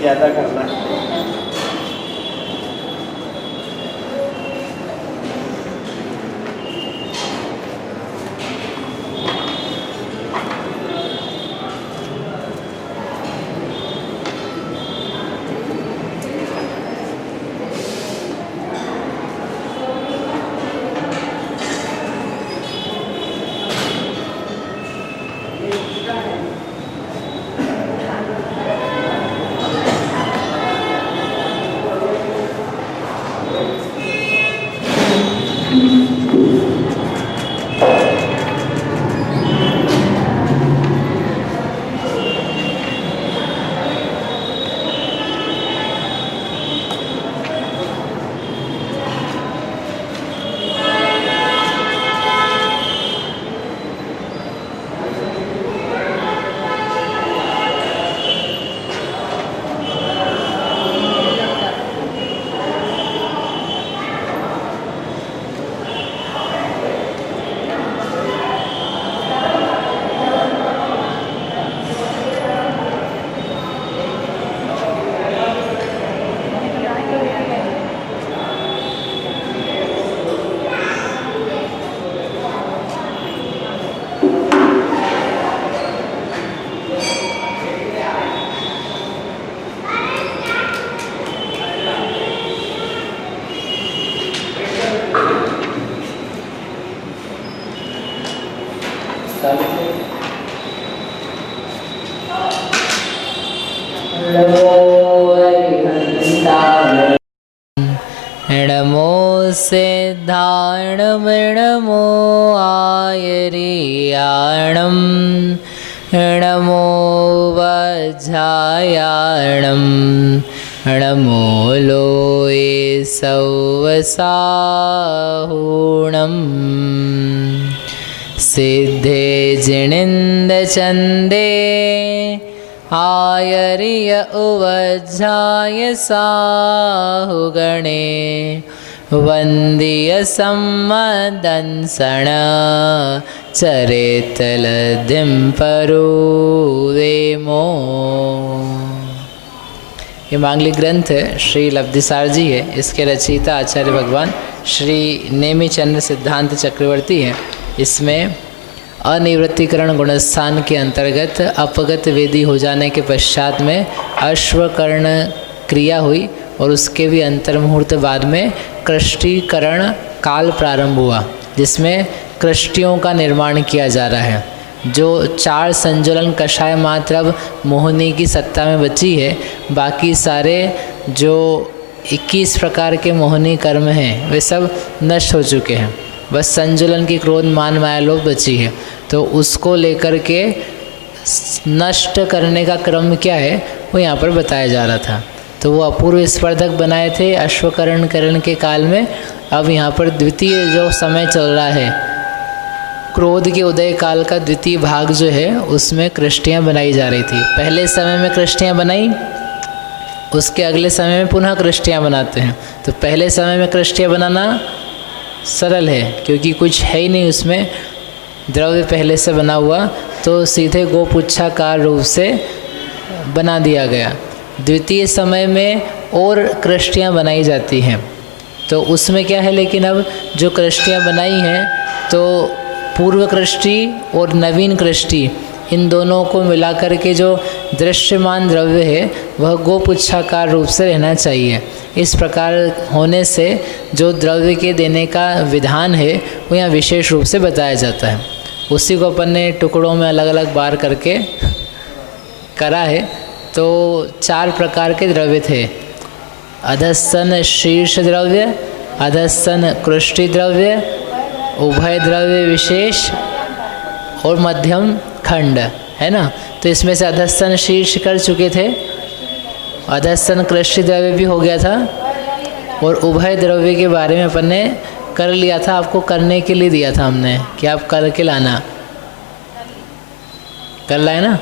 ज़्यादा करना है। नमो सिद्धाणं नमो आयर्याणं नमो वज्रायाणं नमो लोये सौवसाहुणं सिद्धे जिणिन्दचन्दे आयर्य उवज्राय साहुगणे वन्द्य सम्मदंसण चरेतलधिं परुवेमो। ये मांगलिक ग्रंथ श्री लब्धिसार जी है। इसके रचयिता आचार्य भगवान श्री नेमिचंद्र सिद्धांत चक्रवर्ती हैं। इसमें अनिवृत्तिकरण गुणस्थान के अंतर्गत अपगत वेदी हो जाने के पश्चात में अश्वकर्ण क्रिया हुई और उसके भी अंतर्मुहूर्त बाद में कृष्टीकरण काल प्रारंभ हुआ, जिसमें कृष्टियों का निर्माण किया जा रहा है। जो 4 संजुलन कषाय मात्र अब मोहिनी की सत्ता में बची है, बाकी सारे जो 21 प्रकार के मोहिनी कर्म हैं वे सब नष्ट हो चुके हैं। बस संजुलन की क्रोध मान माया लोभ बची है। तो उसको लेकर के नष्ट करने का क्रम क्या है वो यहाँ पर बताया जा रहा था। तो वो अपूर्व स्पर्धक बनाए थे अश्वकरण करण के काल में। अब यहाँ पर द्वितीय जो समय चल रहा है, क्रोध के उदय काल का द्वितीय भाग जो है, उसमें कृष्टियाँ बनाई जा रही थी। पहले समय में कृष्टियाँ बनाई, उसके अगले समय में पुनः कृष्टियाँ बनाते हैं। तो पहले समय में कृष्टियाँ बनाना सरल है क्योंकि कुछ है ही नहीं उसमें, द्रव्य पहले से बना हुआ, तो सीधे गोपुच्छाकार रूप से बना दिया गया। द्वितीय समय में और कृष्टियाँ बनाई जाती हैं। तो उसमें क्या है, लेकिन अब जो कृष्टियाँ बनाई हैं तो पूर्व कृष्टि और नवीन कृष्टि, इन दोनों को मिलाकर के जो दृश्यमान द्रव्य है वह गोपुच्छाकार रूप से रहना चाहिए। इस प्रकार होने से जो द्रव्य के देने का विधान है वो यहाँ विशेष रूप से बताया जाता है। उसी को अपन ने टुकड़ों में अलग अलग बार करके करा है। तो 4 प्रकार के द्रव्य थे: अधस्तन शीर्ष द्रव्य, अधस्तन कृष्टि द्रव्य, उभय द्रव्य विशेष और मध्यम खंड, है ना। तो इसमें से अधस्तन शीर्ष कर चुके थे, अधस्तन कृष्टि द्रव्य भी हो गया था, और उभय द्रव्य के बारे में अपन ने कर लिया था। आपको करने के लिए दिया था हमने कि आप करके लाना, कर लाए ना।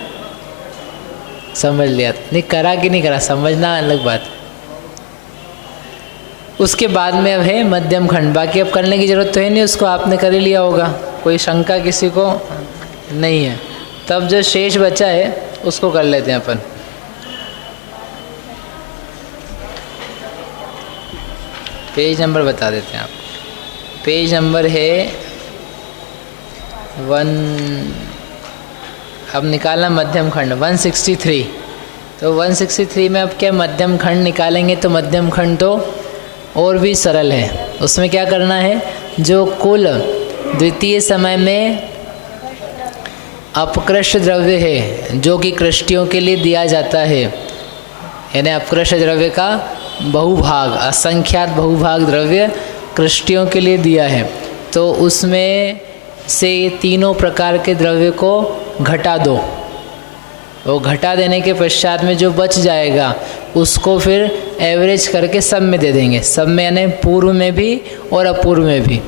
समझ लिया। नहीं करा कि नहीं करा, समझना अलग बात। उसके बाद में अब है मध्यम खंड। बाकी अब करने की ज़रूरत तो है नहीं, उसको आपने कर ही लिया होगा, कोई शंका किसी को नहीं है। तब जो शेष बचा है उसको कर लेते हैं अपन। पेज नंबर बता देते हैं आप। पेज नंबर है 1, अब निकालना मध्यम खंड 163। तो 163 में अब क्या मध्यम खंड निकालेंगे, तो मध्यम खंड तो और भी सरल है। उसमें क्या करना है, जो कुल द्वितीय समय में अपकृष्ट द्रव्य है जो कि कृष्टियों के लिए दिया जाता है, यानी अपकृष्ट द्रव्य का बहुभाग, असंख्यात बहुभाग द्रव्य कृष्टियों के लिए दिया है, तो उसमें से ये तीनों प्रकार के द्रव्य को घटा दो। वो घटा देने के पश्चात में जो बच जाएगा उसको फिर एवरेज करके सब में दे देंगे, सब में यानी पूर्व में भी और अपूर्व में भी।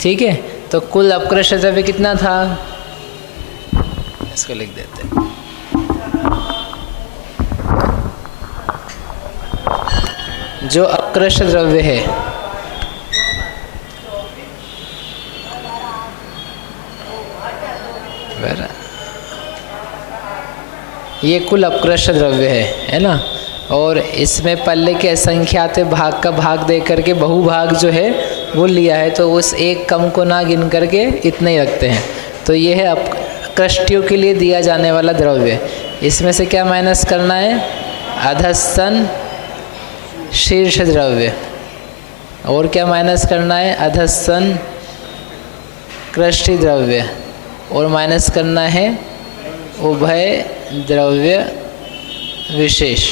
ठीक है, तो कुल अपकृष्ट द्रव्य कितना था, इसको लिख देते हैं। जो अपकृष्ट द्रव्य है ये कुल अपकृष्ट द्रव्य है ना, और इसमें पल्ले के असंख्यात भाग का भाग दे करके बहुभाग जो है वो लिया है, तो उस एक कम को ना गिन करके इतने ही रखते हैं। तो ये है अपकृष्टियों के लिए दिया जाने वाला द्रव्य। इसमें से क्या माइनस करना है, अधस्तन शीर्ष द्रव्य, और क्या माइनस करना है, अधस्तन कृष्टि द्रव्य, और माइनस करना है उभय द्रव्य विशेष।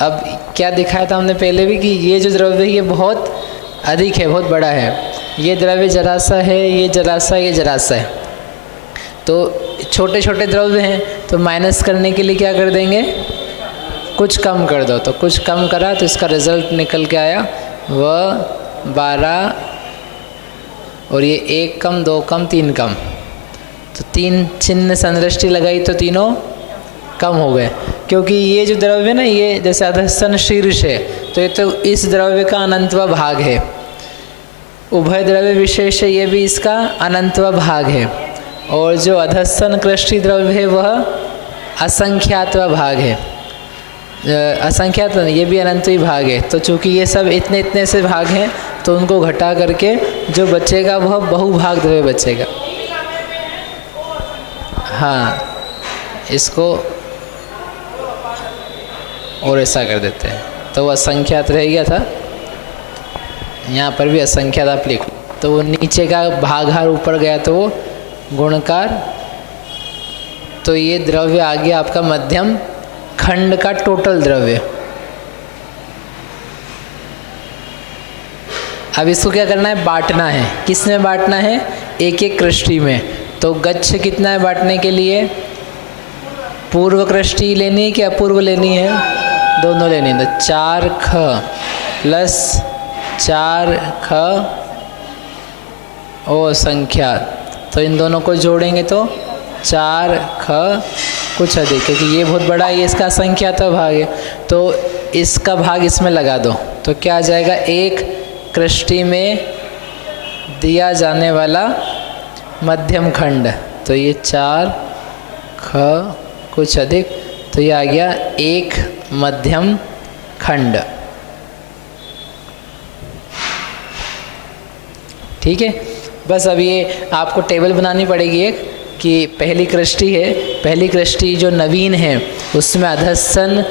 अब क्या दिखाया था हमने पहले भी कि ये जो द्रव्य है ये बहुत अधिक है, बहुत बड़ा है। ये द्रव्य जरा सा है, ये जरा सा, ये जरा सा है, तो छोटे छोटे द्रव्य हैं, तो माइनस करने के लिए क्या कर देंगे, कुछ कम कर दो। तो कुछ कम करा तो इसका रिजल्ट निकल के आया वह 12, और ये 1 कम 2 कम 3 कम, तो 3 चिन्ह संदृष्टि लगाई तो तीनों कम हो गए। क्योंकि ये जो द्रव्य है ना, ये जैसे अधस्तन शीर्ष है, तो ये तो इस द्रव्य का अनंतवा भाग है। उभय द्रव्य विशेष है, ये भी इसका अनंतवा भाग है। और जो अधस्तन कृष्टि द्रव्य है वह असंख्यातवा भाग है, असंख्यात ये भी अनंतवी भाग है। तो चूँकि ये सब इतने इतने से भाग हैं, तो उनको घटा करके जो बचेगा वह बहुभाग द्रव्य बचेगा। हाँ, इसको और ऐसा कर देते हैं, तो वो असंख्यात रह गया था, यहाँ पर भी असंख्यात आप लिखो, तो वो नीचे का भागहार ऊपर गया तो वो गुणकार। तो ये द्रव्य आ गया आपका मध्यम खंड का टोटल द्रव्य। अब इसको क्या करना है, बांटना है। किस में बांटना है, एक एक कृष्टि में। तो गच्छ कितना है बांटने के लिए, पूर्व कृष्टि लेनी है कि अपूर्व लेनी है, दोनों लेनी है। तो 4 ख प्लस 4 ख ओ संख्या, तो इन दोनों को जोड़ेंगे तो 4 ख कुछ अधिक, क्योंकि ये बहुत बड़ा है, ये इसका संख्यात्मक भाग है, तो इसका भाग इसमें लगा दो। तो क्या आ जाएगा, एक कृष्टि में दिया जाने वाला मध्यम खंड, तो ये 4 ख कुछ अधिक, तो ये आ गया एक मध्यम खंड। ठीक है, बस अब ये आपको टेबल बनानी पड़ेगी एक, कि पहली कृष्टि है, पहली कृष्टि जो नवीन है उसमें अधस्तन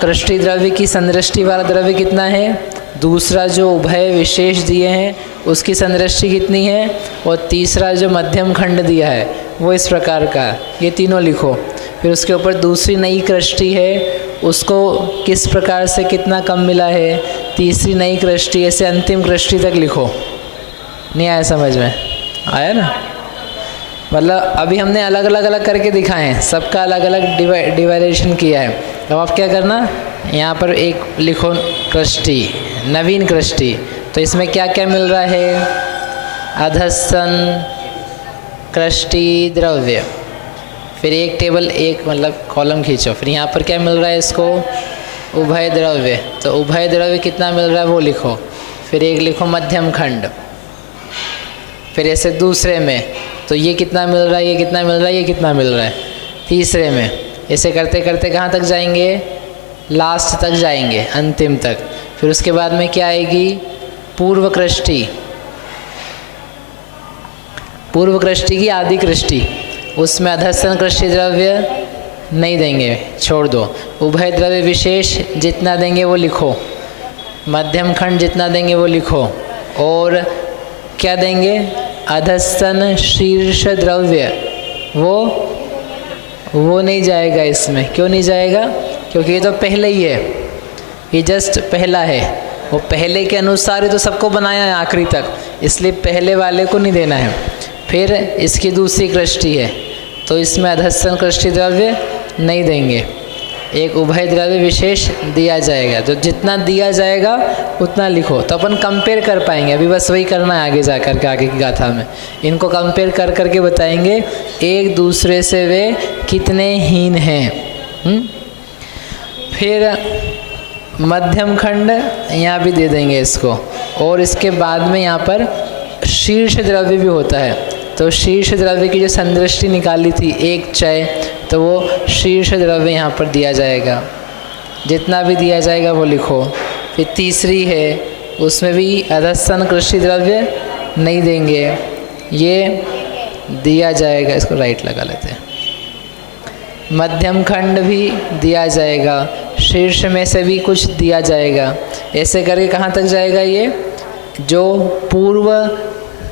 कृष्टि द्रव्य की संदृष्टि वाला द्रव्य कितना है, दूसरा जो उभय विशेष दिए हैं उसकी संदृष्टि कितनी है, और तीसरा जो मध्यम खंड दिया है वो इस प्रकार का, ये तीनों लिखो। फिर उसके ऊपर दूसरी नई कृष्टि है, उसको किस प्रकार से कितना कम मिला है, तीसरी नई कृष्टि, ऐसे अंतिम कृष्टि तक लिखो। नहीं आया समझ में, आया ना, मतलब अभी हमने अलग अलग करके दिखाए हैं, सबका अलग अलग डिवाइडेशन किया है। अब आप क्या करना, यहाँ पर एक लिखो कृष्टि, नवीन कृष्टि, तो इसमें क्या क्या मिल रहा है, अधस्तन कृष्टि द्रव्य, फिर एक टेबल एक मतलब कॉलम खींचो। फिर यहाँ पर क्या मिल रहा है इसको, उभय द्रव्य। तो उभय द्रव्य कितना मिल रहा है वो लिखो। फिर एक लिखो मध्यम खंड। फिर ऐसे दूसरे में तो ये कितना मिल रहा है, ये कितना मिल रहा है, ये कितना मिल रहा है। तीसरे में ऐसे करते करते कहाँ तक जाएंगे, लास्ट तक जाएंगे, अंतिम तक। फिर उसके बाद में क्या आएगी, पूर्व कृष्टि। पूर्व कृष्टि की आदि कृष्टि, उसमें अधस्तन कृष्टि द्रव्य नहीं देंगे, छोड़ दो। उभय द्रव्य विशेष जितना देंगे वो लिखो, मध्यम खंड जितना देंगे वो लिखो। और क्या देंगे, अधस्तन शीर्ष द्रव्य, वो नहीं जाएगा इसमें। क्यों नहीं जाएगा, क्योंकि ये तो पहले ही है, ये जस्ट पहला है। वो पहले के अनुसार ही तो सबको बनाया है आखिरी तक, इसलिए पहले वाले को नहीं देना है। फिर इसकी दूसरी कृष्टि है तो इसमें अधस्तन कृष्टि द्रव्य नहीं देंगे, एक उभय द्रव्य विशेष दिया जाएगा। तो जितना दिया जाएगा उतना लिखो, तो अपन कंपेयर कर पाएंगे। अभी बस वही करना है आगे जा कर के, आगे की गाथा में इनको कंपेयर कर करके बताएंगे एक दूसरे से वे कितने हीन हैं। फिर मध्यम खंड यहाँ भी दे देंगे इसको। और इसके बाद में यहाँ पर शीर्ष द्रव्य भी होता है। तो शीर्ष द्रव्य की जो संदृष्टि निकाली थी एक चय, तो वो शीर्ष द्रव्य यहाँ पर दिया जाएगा। जितना भी दिया जाएगा वो लिखो। फिर तीसरी है, उसमें भी अधस्तन कृष्टि द्रव्य नहीं देंगे, ये दिया जाएगा। इसको राइट लगा लेते हैं। मध्यम खंड भी दिया जाएगा, शीर्ष में से भी कुछ दिया जाएगा। ऐसे करके कहाँ तक जाएगा, ये जो पूर्व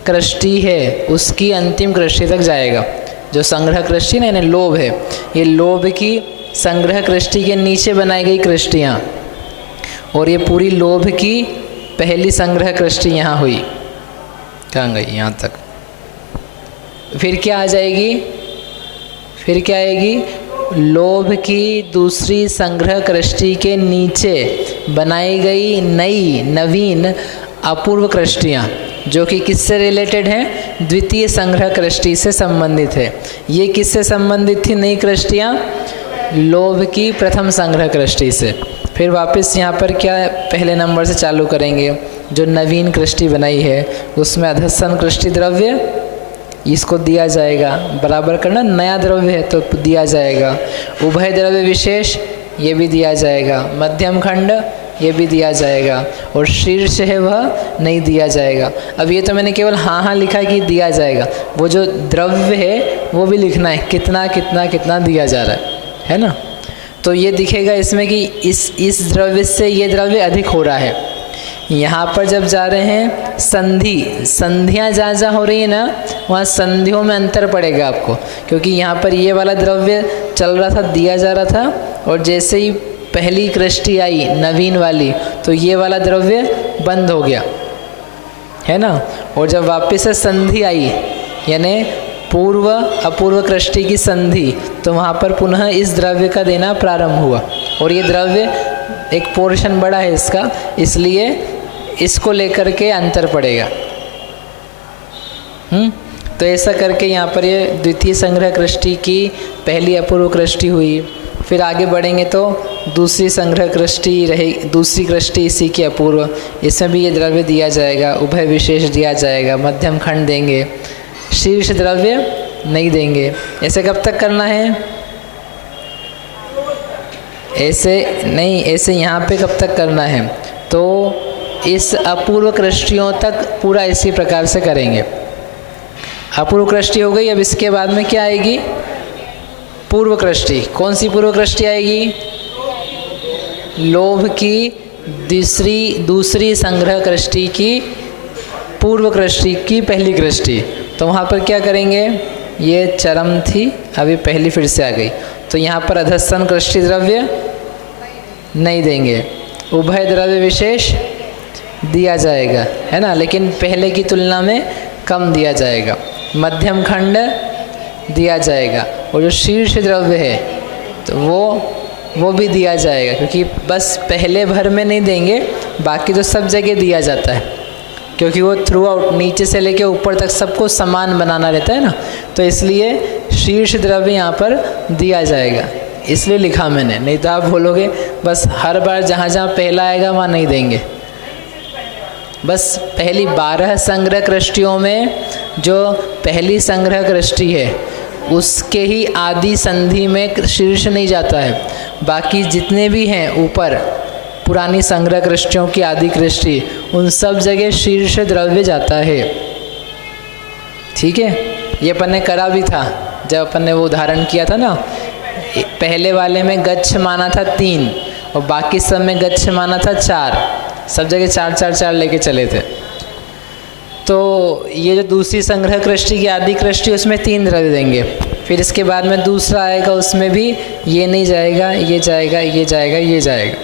कृष्टि है उसकी अंतिम कृष्टि तक जाएगा। जो संग्रह कृष्टि ना, लोभ है, ये लोभ की संग्रह कृष्टि के नीचे बनाई गई कृष्टियाँ, और ये पूरी लोभ की पहली संग्रह कृष्टि यहाँ हुई। कहाँ गई, यहाँ तक। फिर क्या आ जाएगी, फिर क्या आएगी, लोभ की दूसरी संग्रह कृष्टि के नीचे बनाई गई नई नवीन अपूर्व कृष्टियाँ, जो कि किससे रिलेटेड हैं, द्वितीय संग्रह कृष्टि से संबंधित है। ये किससे संबंधित थी नई कृष्टियाँ, लोभ की प्रथम संग्रह कृष्टि से। फिर वापस यहाँ पर क्या पहले नंबर से चालू करेंगे। जो नवीन कृष्टि बनाई है उसमें अधस्तन कृष्टि द्रव्य इसको दिया जाएगा, बराबर करना, नया द्रव्य है तो दिया जाएगा। उभय द्रव्य विशेष ये भी दिया जाएगा, मध्यम खंड ये भी दिया जाएगा, और शीर्ष है वह नहीं दिया जाएगा। अब ये तो मैंने केवल हाँ हाँ लिखा कि दिया जाएगा, वो जो द्रव्य है वो भी लिखना है, कितना कितना कितना दिया जा रहा है ना। तो ये दिखेगा इसमें कि इस द्रव्य से ये द्रव्य अधिक हो रहा है। यहाँ पर जब जा रहे हैं संधियाँ जहाँ जहाँ हो रही है ना, वहाँ संधियों में अंतर पड़ेगा आपको, क्योंकि यहाँ पर ये वाला द्रव्य चल रहा था, दिया जा रहा था, और जैसे ही पहली कृष्टि आई नवीन वाली तो ये वाला द्रव्य बंद हो गया, है ना। और जब वापस से संधि आई, यानी पूर्व अपूर्व कृष्टि की संधि, तो वहाँ पर पुनः इस द्रव्य का देना प्रारंभ हुआ। और ये द्रव्य एक पोर्शन बड़ा है इसका, इसलिए इसको लेकर के अंतर पड़ेगा। तो ऐसा करके यहाँ पर ये द्वितीय संग्रह कृष्टि की पहली अपूर्व कृष्टि हुई। फिर आगे बढ़ेंगे तो दूसरी संग्रह कृष्टि रही, दूसरी कृष्टि इसी की अपूर्व, इसमें भी ये द्रव्य दिया जाएगा, उभय विशेष दिया जाएगा, मध्यम खंड देंगे, शीर्ष द्रव्य नहीं देंगे। ऐसे कब तक करना है, ऐसे नहीं, ऐसे यहाँ पे कब तक करना है, तो इस अपूर्व कृष्टियों तक पूरा इसी प्रकार से करेंगे। अपूर्व कृष्टि हो गई। अब इसके बाद में क्या आएगी, पूर्व कृष्टि। कौन सी पूर्व कृष्टि आएगी, लोभ की दूसरी संग्रह कृष्टि की पूर्व कृष्टि की पहली कृष्टि। तो वहाँ पर क्या करेंगे, ये चरम थी, अभी पहली फिर से आ गई, तो यहाँ पर अधस्तन कृष्टि द्रव्य नहीं देंगे, उभय द्रव्य विशेष दिया जाएगा, है ना, लेकिन पहले की तुलना में कम दिया जाएगा। मध्यम खंड दिया जाएगा, और जो शीर्ष द्रव्य है तो वो भी दिया जाएगा, क्योंकि बस पहले भर में नहीं देंगे, बाकी तो सब जगह दिया जाता है, क्योंकि वो थ्रू आउट नीचे से लेके ऊपर तक सबको समान बनाना रहता है ना, तो इसलिए शीर्ष द्रव्य यहाँ पर दिया जाएगा, इसलिए लिखा मैंने। नहीं तो आप बोलोगे बस हर बार जहाँ जहाँ पहला आएगा वहाँ नहीं देंगे। बस पहली 12 संग्रह कृष्टियों में जो पहली संग्रह कृष्टि है उसके ही आदि संधि में शीर्ष नहीं जाता है। बाकी जितने भी हैं ऊपर पुरानी संग्रह कृष्टियों की आदि कृष्टि, उन सब जगह शीर्ष द्रव्य जाता है। ठीक है, ये अपन ने करा भी था जब अपन ने वो उदाहरण किया था ना। पहले वाले में गच्छ माना था 3 और बाकी सब में गच्छ माना था 4, सब जगह 4 4 4 लेके चले थे। तो ये जो दूसरी संग्रह कृष्टि की आदि कृष्टि उसमें 3 द्रव्य देंगे। फिर इसके बाद में दूसरा आएगा, उसमें भी ये नहीं जाएगा, ये जाएगा, ये जाएगा, ये जाएगा।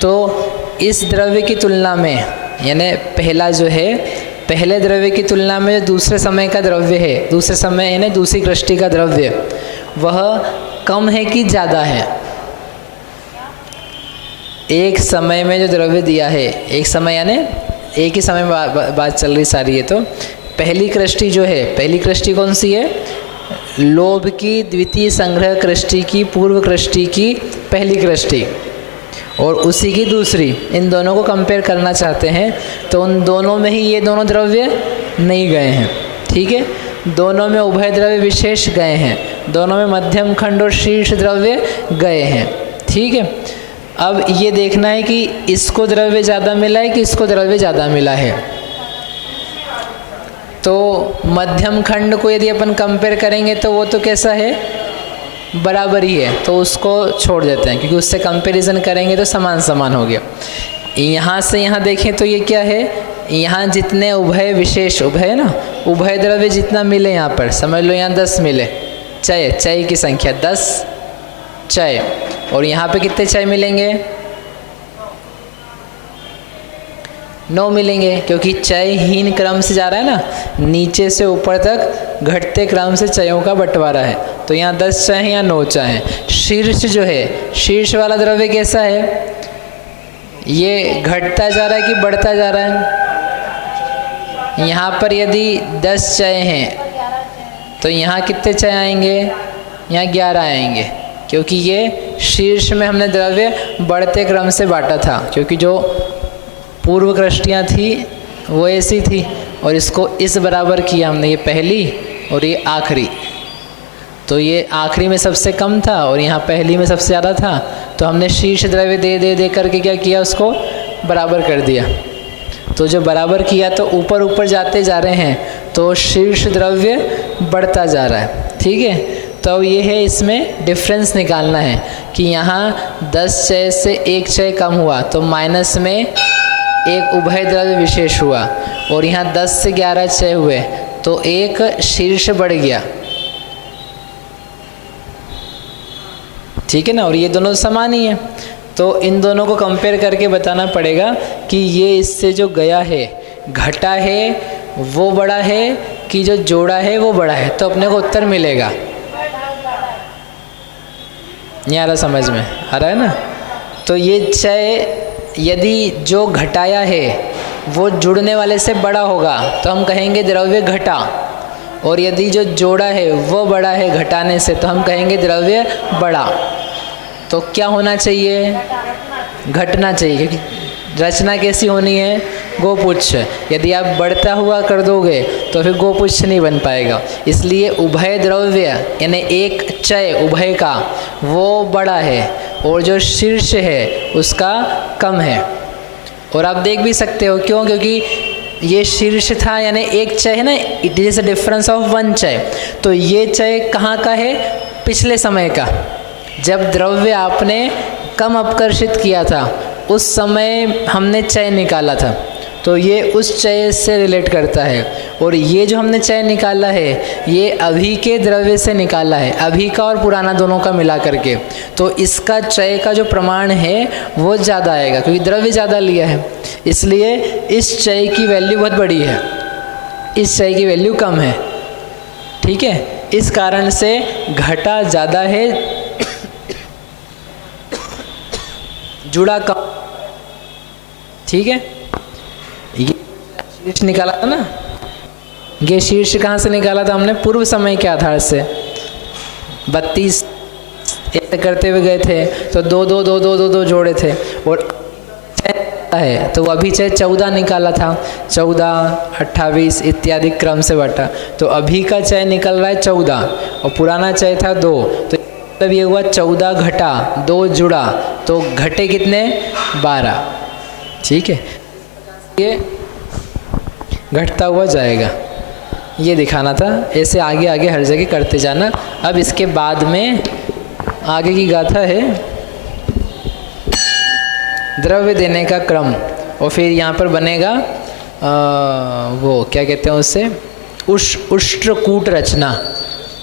तो इस द्रव्य की तुलना में, यानी पहला जो है, पहले द्रव्य की तुलना में जो दूसरे समय का द्रव्य है, दूसरे समय यानी दूसरी कृष्टि का द्रव्य, वह कम है कि ज़्यादा है? एक समय में जो द्रव्य दिया है, एक समय यानी एक ही समय में बात चल रही सारी है। तो पहली कृष्टि जो है, पहली कृष्टि कौन सी है? लोभ की द्वितीय संग्रह कृष्टि की पूर्व कृष्टि की पहली कृष्टि और उसी की दूसरी, इन दोनों को कंपेयर करना चाहते हैं। तो उन दोनों में ही ये दोनों द्रव्य नहीं गए हैं। ठीक है, दोनों में उभय द्रव्य विशेष गए हैं, दोनों में मध्यम खंड और शीर्ष द्रव्य गए हैं। ठीक है, अब ये देखना है कि इसको द्रव्य ज़्यादा मिला है कि इसको द्रव्य ज़्यादा मिला है। तो मध्यम खंड को यदि अपन कंपेयर करेंगे तो वो तो कैसा है? बराबर ही है, तो उसको छोड़ देते हैं क्योंकि उससे कंपैरिजन करेंगे तो समान समान हो गया। यहाँ से यहाँ देखें तो ये क्या है? यहाँ जितने उभय विशेष, उभय है ना, उभय द्रव्य जितना मिले यहाँ पर, समझ लो यहाँ 10 मिले, चय, चय की संख्या 10 चय, और यहाँ पे कितने चय मिलेंगे? 9 मिलेंगे, क्योंकि चयहीन क्रम से जा रहा है ना, नीचे से ऊपर तक घटते क्रम से चयों का बंटवारा है। तो यहाँ 10 चय हैं, यहाँ 9 चय हैं। शीर्ष जो है, शीर्ष वाला द्रव्य कैसा है? ये घटता जा रहा है कि बढ़ता जा रहा है? यहाँ पर यदि 10 चय हैं तो यहाँ कितने चय आएंगे? यहाँ 11 आएंगे, क्योंकि ये शीर्ष में हमने द्रव्य बढ़ते क्रम से बांटा था, क्योंकि जो पूर्व कृष्टियाँ थी वो ऐसी थी और इसको इस बराबर किया हमने, ये पहली और ये आखिरी। तो ये आखिरी में सबसे कम था और यहाँ पहली में सबसे ज़्यादा था, तो हमने शीर्ष द्रव्य दे करके क्या किया? उसको बराबर कर दिया। तो जो बराबर किया तो ऊपर ऊपर जाते जा रहे हैं, तो शीर्ष द्रव्य बढ़ता जा रहा है। ठीक है, तो ये है, इसमें डिफरेंस निकालना है कि यहाँ 10 चय से 1 चय कम हुआ तो माइनस में एक उभय द्रव्य विशेष हुआ, और यहाँ 10 से 11 चय हुए तो एक शीर्ष बढ़ गया। ठीक है ना, और ये दोनों समान ही है, तो इन दोनों को कंपेयर करके बताना पड़ेगा कि ये इससे जो गया है, घटा है वो बड़ा है कि जो जोड़ा है वो बड़ा है, तो अपने को उत्तर मिलेगा। नहीं आ रहा समझ में? आ रहा है ना? तो ये चय यदि जो घटाया है वो जुड़ने वाले से बड़ा होगा तो हम कहेंगे द्रव्य घटा, और यदि जो जोड़ा है वो बड़ा है घटाने से तो हम कहेंगे द्रव्य बढ़ा। तो क्या होना चाहिए? घटना चाहिए, क्योंकि रचना कैसी होनी है? गोपुच्छ। यदि आप बढ़ता हुआ कर दोगे तो फिर गोपुच्छ नहीं बन पाएगा। इसलिए उभय द्रव्य यानी एक चय उभय का वो बड़ा है और जो शीर्ष है उसका कम है। और आप देख भी सकते हो क्यों? क्योंकि ये शीर्ष था यानी एक चय है ना, it is a difference of 1 चय। तो ये चय कहाँ का है? पिछले समय का, जब द्रव्य आपने कम अपकर्षित किया था उस समय हमने चय निकाला था, तो ये उस चय से रिलेट करता है। और ये जो हमने चय निकाला है ये अभी के द्रव्य से निकाला है, अभी का और पुराना दोनों का मिला करके। तो इसका चय का जो प्रमाण है वो ज़्यादा आएगा, क्योंकि द्रव्य ज़्यादा लिया है। इसलिए इस चय की वैल्यू बहुत बड़ी है, इस चय की वैल्यू कम है। ठीक है, इस कारण से घटा ज़्यादा है, जुड़ा कम। ठीक है, ये शीर्ष निकाला था ना, ये शीर्ष कहाँ से निकाला था हमने? पूर्व समय के आधार से। 32 ऐसे करते हुए गए थे तो 2 2 2 2 2 2 जोड़े थे, और है तो अभी चय 14 निकाला था, 14 28 इत्यादि क्रम से बटा, तो अभी का चय निकल रहा है 14 और पुराना चय था 2, तो मतलब ये हुआ 14 घटा 2 जुड़ा, तो घटे कितने 12। ठीक है, ये घटता हुआ जाएगा, ये दिखाना था। ऐसे आगे आगे हर जगह करते जाना। अब इसके बाद में आगे की गाथा है द्रव्य देने का क्रम, और फिर यहाँ पर बनेगा वो क्या कहते हैं उससे, उष्ट्रकूट रचना,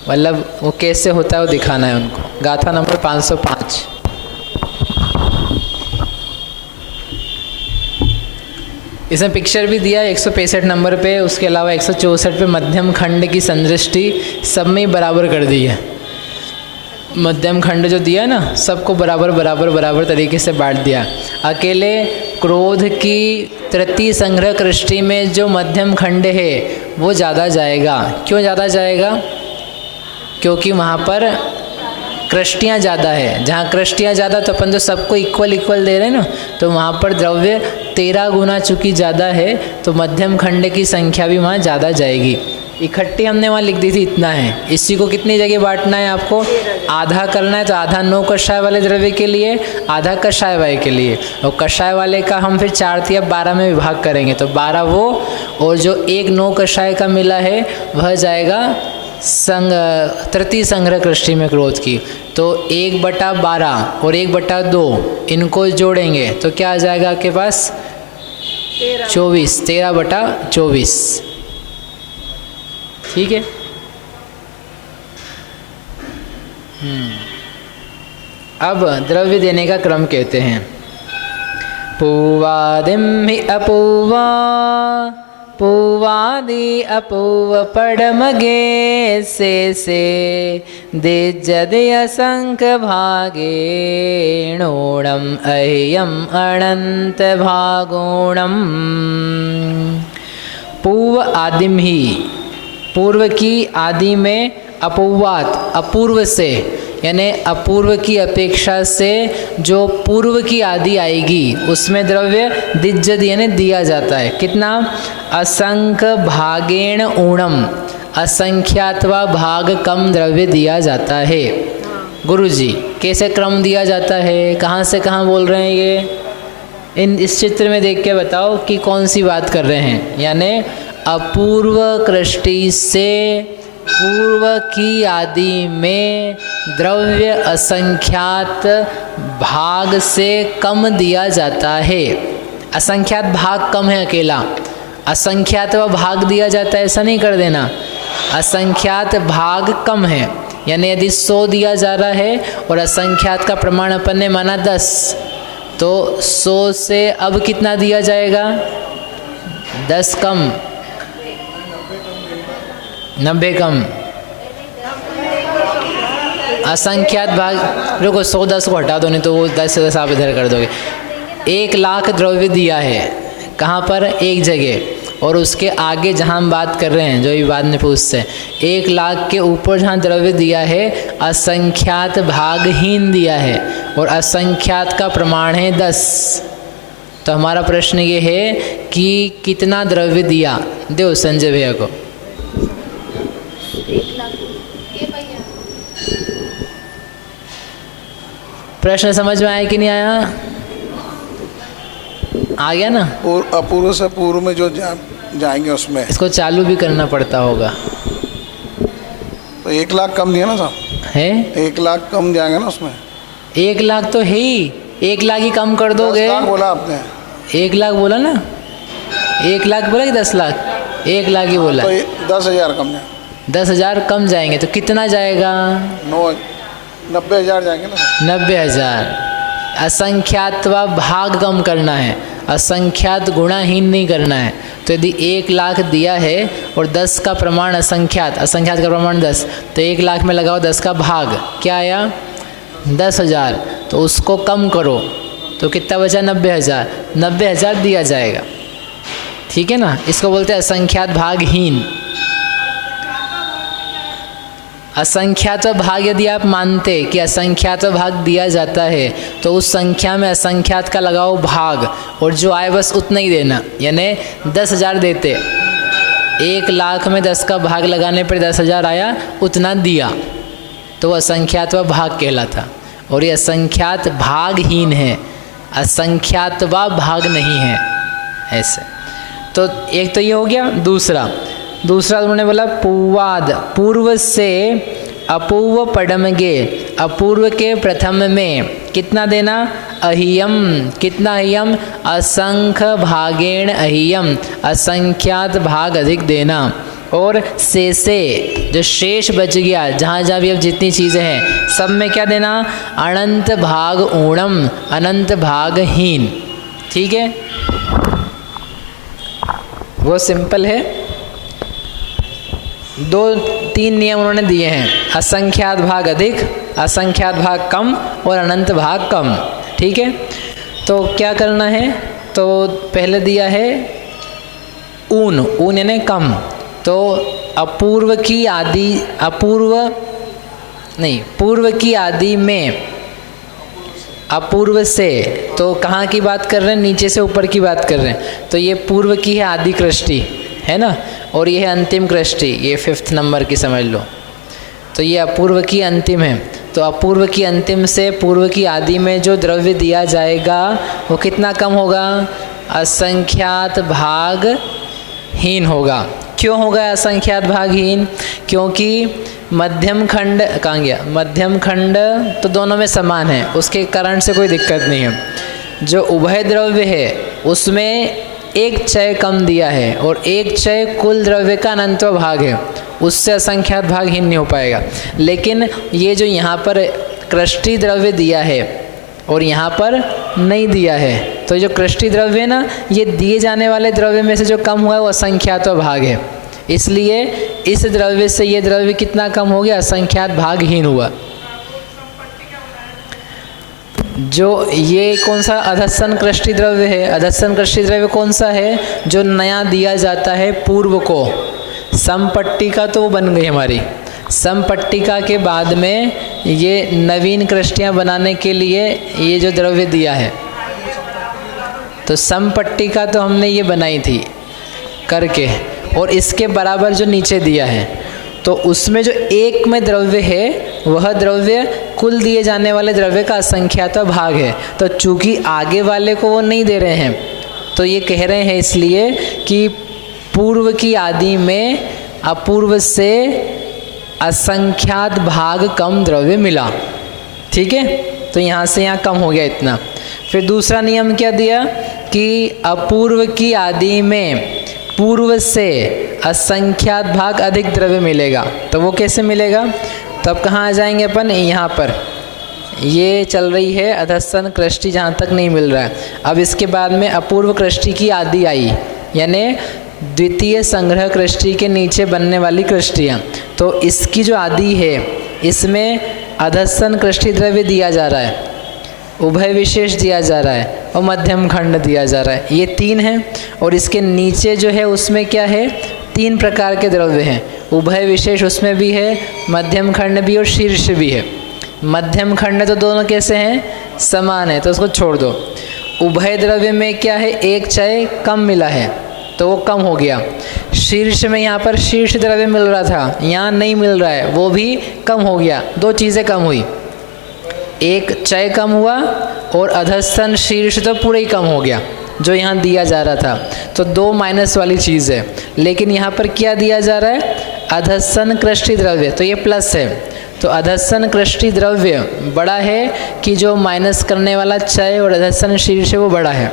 मतलब वो कैसे होता है वो दिखाना है उनको। गाथा नंबर 505। इसमें पिक्चर भी दिया है 165 नंबर पे, उसके अलावा 164 पे मध्यम खंड की संदृष्टि सब में ही बराबर कर दी है। मध्यम खंड जो दिया ना सबको बराबर बराबर बराबर तरीके से बांट दिया। अकेले क्रोध की तृतीय संग्रह कृष्टि में जो मध्यम खंड है वो ज़्यादा जाएगा। क्यों ज़्यादा जाएगा? क्योंकि वहाँ पर कृष्टियाँ ज़्यादा है। जहाँ कृष्टियाँ ज़्यादा तो अपन तो सबको इक्वल इक्वल दे रहे हैं ना, तो वहाँ पर द्रव्य 13 गुना चूँकि ज़्यादा है तो मध्यम खंड की संख्या भी वहाँ ज़्यादा जाएगी। इकट्ठी हमने वहाँ लिख दी थी इतना है। इसी को कितनी जगह बांटना है आपको? आधा करना है, तो आधा 9 कषाय वाले द्रव्य के लिए, आधा कषाय वाले के लिए, और कषाय वाले का हम फिर 4 या 12 में विभाग करेंगे, तो 12 वो, और जो 1 9 कषाय का मिला है वह जाएगा तृतीय संग्रह कृष्टि में क्रोध की। तो 1/12 और 1/2 इनको जोड़ेंगे तो क्या आ जाएगा आपके पास? 24, 13/24। ठीक है। अब द्रव्य देने का क्रम कहते हैं। पूवादिम हि अपूवा, पूवादि अपूव पड़मगे से दिज्जदि असंख भागेणोणम अह्यम अनंत भागोणम। पूर्व आदिम ही, पूर्व की आदि में, अपूर्वात अपूर्व से, यानी अपूर्व की अपेक्षा से जो पूर्व की आदि आएगी उसमें द्रव्य दिज्जद यानी दिया जाता है। कितना? असंख्य भागेण ऊणम, असंख्यात्वा भाग कम द्रव्य दिया जाता है। गुरुजी कैसे क्रम दिया जाता है? कहाँ से कहाँ बोल रहे हैं ये? इस चित्र में देख के बताओ कि कौन सी बात कर रहे हैं। यानी अपूर्व कृष्टि से पूर्व की आदि में द्रव्य असंख्यात भाग से कम दिया जाता है। असंख्यात भाग कम है, अकेला असंख्यात व भाग दिया जाता है, ऐसा नहीं कर देना। असंख्यात भाग कम है, यानी यदि 100 दिया जा रहा है और असंख्यात का प्रमाण अपन ने माना 10, तो 100 से अब कितना दिया जाएगा? 10 कम, 90 कम। असंख्यात भाग, रुको 100 10 को हटा दो, नहीं तो वो 10 से 10 आप इधर कर दोगे। 1 लाख द्रव्य दिया है, कहाँ पर? एक जगह, और उसके आगे जहाँ हम बात कर रहे हैं, जो भी बाद में पूछते हैं, 1 लाख के ऊपर जहाँ द्रव्य दिया है असंख्यात भागहीन दिया है, और असंख्यात का प्रमाण है 10। तो हमारा प्रश्न ये है कि कितना द्रव्य दिया? दो संजय भैया को। प्रश्न समझ में आया कि नहीं आया? आ गया ना? और अपूर्व से पूर्व में जो जाएंगे उसमें इसको चालू भी करना पड़ता होगा। तो 1 लाख कम दिया ना साहब? है 1 लाख कम जाएंगे ना उसमें। 1 लाख तो है ही, 1 लाख ही कम कर दोगे। 10 लाख बोला आपने? 1 लाख बोला ना? 1 लाख बोला कि 10 लाख? 1 लाख ही बोला। तो 10,000 कम जाए। 10,000 कम जाएंगे तो कितना जाएगा? 90,000 जाएंगे ना। 90,000। असंख्यात व भाग कम करना है, असंख्यात गुणाहीन नहीं करना है। तो यदि 1 लाख दिया है और 10 का प्रमाण असंख्यात, असंख्यात का प्रमाण 10, तो 1 लाख में लगाओ 10 का भाग, क्या आया? 10,000। तो उसको कम करो तो कितना बचा? 90,000। 90,000 दिया जाएगा, ठीक है ना? इसको बोलते हैं असंख्यात भागहीन। असंख्यात भाग यदि आप मानते कि असंख्यात भाग दिया जाता है तो उस संख्या में असंख्यात का लगाओ भाग और जो आए बस उतना ही देना, यानी 10,000 देते, 1,00,000 में 10 का भाग लगाने पर 10,000 आया, उतना दिया, तो असंख्यात भाग कहलाता। और ये असंख्यात भागहीन है, असंख्यात भाग नहीं है ऐसे। तो एक तो ये हो गया। दूसरा उन्होंने बोला पूर्वाद, पूर्व से अपूर्व पडमगे, अपूर्व के प्रथम में कितना देना, अहियम, कितना अहियम, असंख्य भागेण अहियम, असंख्यात भाग अधिक देना। और से जो शेष बच गया, जहाँ जहाँ भी अब जितनी चीज़ें हैं सब में क्या देना, अनंत भाग ऊणम, अनंत भागहीन। ठीक है, वो सिंपल है। 2-3 नियम उन्होंने दिए हैं, असंख्यात भाग अधिक, असंख्यात भाग कम और अनंत भाग कम। ठीक है, तो क्या करना है, तो पहले दिया है ऊन यानी कम, तो अपूर्व की आदि, पूर्व की आदि में अपूर्व से, तो कहाँ की बात कर रहे हैं, नीचे से ऊपर की बात कर रहे हैं। तो ये पूर्व की है आदि कृष्टि है ना, और ये है अंतिम कृष्टि, ये 5th नंबर की समझ लो। तो ये अपूर्व की अंतिम है, तो अपूर्व की अंतिम से पूर्व की आदि में जो द्रव्य दिया जाएगा वो कितना कम होगा, असंख्यात भागहीन होगा। क्यों होगा असंख्यात भागहीन, क्योंकि मध्यम खंड कहाँ गया, मध्यम खंड तो दोनों में समान है, उसके कारण से कोई दिक्कत नहीं है। जो उभय द्रव्य है उसमें एक चय कम दिया है, और एक चय कुल द्रव्य का अनंतव भाग है, उससे असंख्यात भागहीन नहीं हो पाएगा। लेकिन ये जो यहाँ पर कृष्टि द्रव्य दिया है और यहाँ पर नहीं दिया है, तो जो कृष्टि द्रव्य है ना, ये दिए जाने वाले द्रव्य में से जो कम हुआ है वो असंख्यात भाग है, इसलिए इस द्रव्य से ये द्रव्य कितना कम हो गया, असंख्यात भागहीन हुआ। जो ये कौन सा अधस्सन कृष्टि द्रव्य है, अधस्सन कृष्टि द्रव्य कौन सा है, जो नया दिया जाता है पूर्व को। समपट्टिका तो वो बन गई हमारी, समपट्टिका के बाद में ये नवीन कृष्टियाँ बनाने के लिए ये जो द्रव्य दिया है, तो समपट्टिका तो हमने ये बनाई थी करके, और इसके बराबर जो नीचे दिया है, तो उसमें जो एक में द्रव्य है वह द्रव्य कुल दिए जाने वाले द्रव्य का असंख्यात भाग है। तो चूंकि आगे वाले को वो नहीं दे रहे हैं, तो ये कह रहे हैं इसलिए कि पूर्व की आदि में अपूर्व से असंख्यात भाग कम द्रव्य मिला। ठीक है, तो यहाँ से यहाँ कम हो गया इतना। फिर दूसरा नियम क्या दिया कि अपूर्व की आदि में पूर्व से असंख्यात भाग अधिक द्रव्य मिलेगा। तो वो कैसे मिलेगा, तब कहाँ आ जाएंगे अपन, यहाँ पर ये चल रही है अधस्सन कृष्टि जहाँ तक नहीं मिल रहा है। अब इसके बाद में अपूर्व कृष्टि की आदि आई, यानी द्वितीय संग्रह कृष्टि के नीचे बनने वाली कृष्टियाँ। तो इसकी जो आदि है इसमें अधस्सन कृष्टि द्रव्य दिया जा रहा है, उभय विशेष दिया जा रहा है और मध्यम खंड दिया जा रहा है। ये 3 हैं, और इसके नीचे जो है उसमें क्या है, 3 प्रकार के द्रव्य हैं। उभय विशेष उसमें भी है, मध्यम खंड भी और शीर्ष भी है। मध्यम खंड तो दोनों कैसे हैं, समान है, तो उसको छोड़ दो। उभय द्रव्य में क्या है, एक चय कम मिला है तो वो कम हो गया। शीर्ष में यहाँ पर शीर्ष द्रव्य मिल रहा था, यहाँ नहीं मिल रहा है, वो भी कम हो गया। 2 चीज़ें कम हुई, एक चय कम हुआ और अधस्सन शीर्ष तो पूरा ही कम हो गया जो यहाँ दिया जा रहा था। तो 2 माइनस वाली चीज़ है, लेकिन यहाँ पर क्या दिया जा रहा है, अधस्सन कृष्टि द्रव्य, तो ये प्लस है। तो अधस्सन कृष्टि द्रव्य बड़ा है कि जो माइनस करने वाला चय और अधस्सन शीर्ष है वो बड़ा है,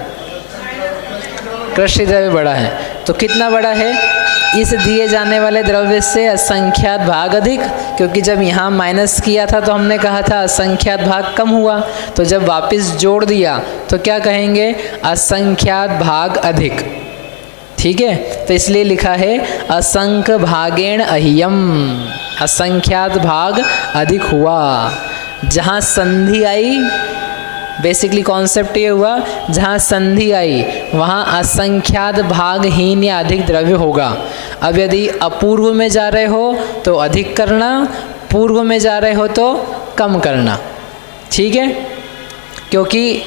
कृष्टि द्रव्य बड़ा है। तो कितना बड़ा है, इस दिए जाने वाले द्रव्य से असंख्यात भाग अधिक, क्योंकि जब यहाँ माइनस किया था तो हमने कहा था असंख्यात भाग कम हुआ, तो जब वापस जोड़ दिया तो क्या कहेंगे, असंख्यात भाग अधिक। ठीक है, तो इसलिए लिखा है असंख्य भागेण अहियम, असंख्यात भाग अधिक हुआ। जहाँ संधि आई, बेसिकली कॉन्सेप्ट ये हुआ, जहाँ संधि आई वहाँ असंख्यात भागहीन या अधिक द्रव्य होगा। अब यदि अपूर्व में जा रहे हो तो अधिक करना, पूर्व में जा रहे हो तो कम करना, ठीक है, क्योंकि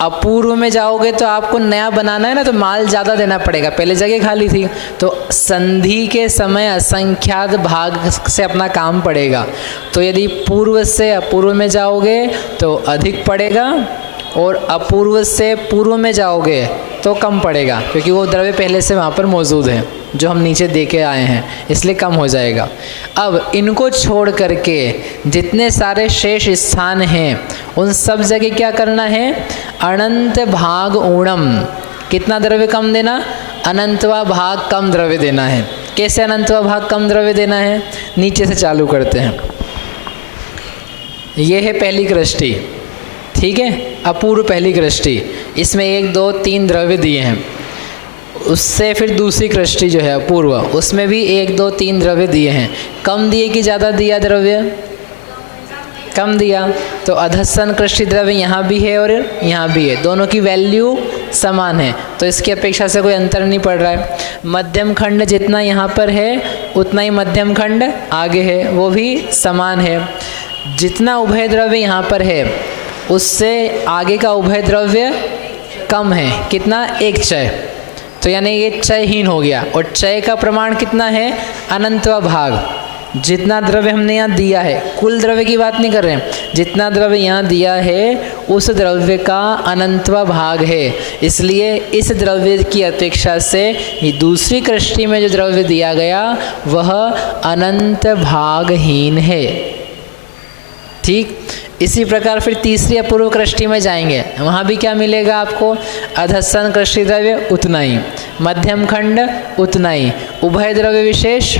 अपूर्व में जाओगे तो आपको नया बनाना है ना, तो माल ज़्यादा देना पड़ेगा, पहले जगह खाली थी, तो संधि के समय असंख्यात भाग से अपना काम पड़ेगा। तो यदि पूर्व से अपूर्व में जाओगे तो अधिक पड़ेगा, और अपूर्व से पूर्व में जाओगे तो कम पड़ेगा, क्योंकि वो द्रव्य पहले से वहाँ पर मौजूद है जो हम नीचे दे के आए हैं, इसलिए कम हो जाएगा। अब इनको छोड़ करके जितने सारे शेष स्थान हैं उन सब जगह क्या करना है, अनंत भाग ऊणम, कितना द्रव्य कम देना, अनंतवा भाग कम द्रव्य देना है। कैसे अनंतवा भाग कम द्रव्य देना है, नीचे से चालू करते हैं। ये है पहली कृष्टि, ठीक है, अपूर्व पहली कृष्टि, इसमें 1 2 3 द्रव्य दिए हैं। उससे फिर दूसरी कृष्टि जो है अपूर्व, उसमें भी 1 2 3 द्रव्य दिए हैं। कम दिए कि ज़्यादा दिया द्रव्य, कम दिया, तो अधस्सन कृष्टि द्रव्य यहाँ भी है और यहाँ भी है, दोनों की वैल्यू समान है, तो इसकी अपेक्षा से कोई अंतर नहीं पड़ रहा है। मध्यम खंड जितना यहाँ पर है उतना ही मध्यम खंड आगे है, वो भी समान है। जितना उभय द्रव्य यहाँ पर है उससे आगे का उभय द्रव्य कम है, कितना, 1 चय, तो यानी ये चयहीन हो गया। और चय का प्रमाण कितना है, अनंतवा भाग। जितना द्रव्य हमने यहाँ दिया है, कुल द्रव्य की बात नहीं कर रहे हैं, जितना द्रव्य यहाँ दिया है उस द्रव्य का अनंतवा भाग है, इसलिए इस द्रव्य की अपेक्षा से ये दूसरी कृष्टि में जो द्रव्य दिया गया वह अनंत भागहीन है, ठीक। इसी प्रकार फिर तीसरी अपूर्व कृष्टि में जाएंगे, वहाँ भी क्या मिलेगा आपको, अधस्सन कृष्टि द्रव्य उतना ही, मध्यम खंड उतना ही, उभय द्रव्य विशेष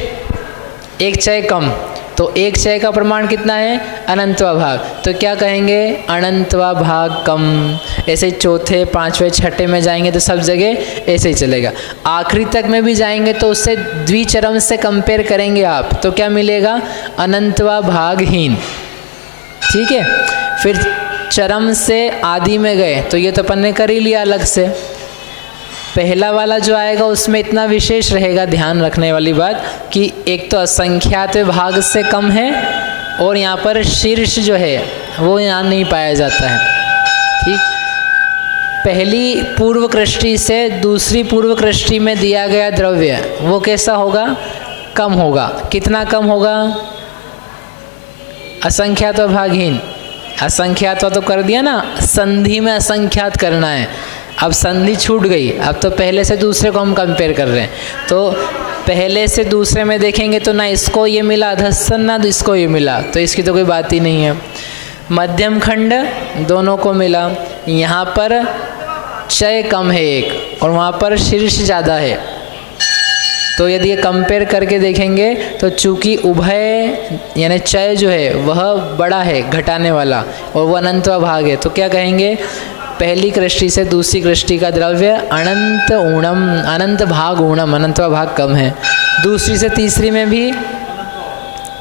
1 चय कम, तो 1 चय का प्रमाण कितना है, अनंतवा भाग, तो क्या कहेंगे, अनंतवा भाग कम। ऐसे चौथे 5वें 6ठे में जाएंगे तो सब जगह ऐसे ही चलेगा। आखिरी तक में भी जाएंगे तो उससे द्विचरम से कंपेयर करेंगे आप, तो क्या मिलेगा, अनंतवा भागहीन, ठीक है। फिर चरम से आदि में गए तो ये तो अपन ने कर ही लिया अलग से। पहला वाला जो आएगा उसमें इतना विशेष रहेगा, ध्यान रखने वाली बात, कि एक तो असंख्यात भाग से कम है और यहाँ पर शीर्ष जो है वो यहाँ नहीं पाया जाता है, ठीक। पहली पूर्व कृष्टि से दूसरी पूर्व कृष्टि में दिया गया द्रव्य वो कैसा होगा, कम होगा। कितना कम होगा, असंख्यात व भागहीन। असंख्यात तो कर दिया ना, संधि में असंख्यात करना है। अब संधि छूट गई, अब तो पहले से दूसरे को हम कंपेयर कर रहे हैं, तो पहले से दूसरे में देखेंगे तो ना इसको ये मिला अधस्सन, ना इसको ये मिला, तो इसकी तो कोई बात ही नहीं है। मध्यम खंड दोनों को मिला, यहाँ पर चय कम है 1 और वहाँ पर शीर्ष ज़्यादा है, तो यदि ये कंपेयर करके देखेंगे तो चूँकि उभय यानी चय जो है वह बड़ा है घटाने वाला और वह अनंतवा भाग है, तो क्या कहेंगे, पहली कृष्टि से दूसरी कृष्टि का द्रव्य अनंत ऊणम, अनंत भाग ऊणम, अनंतवा भाग कम है। दूसरी से तीसरी में भी,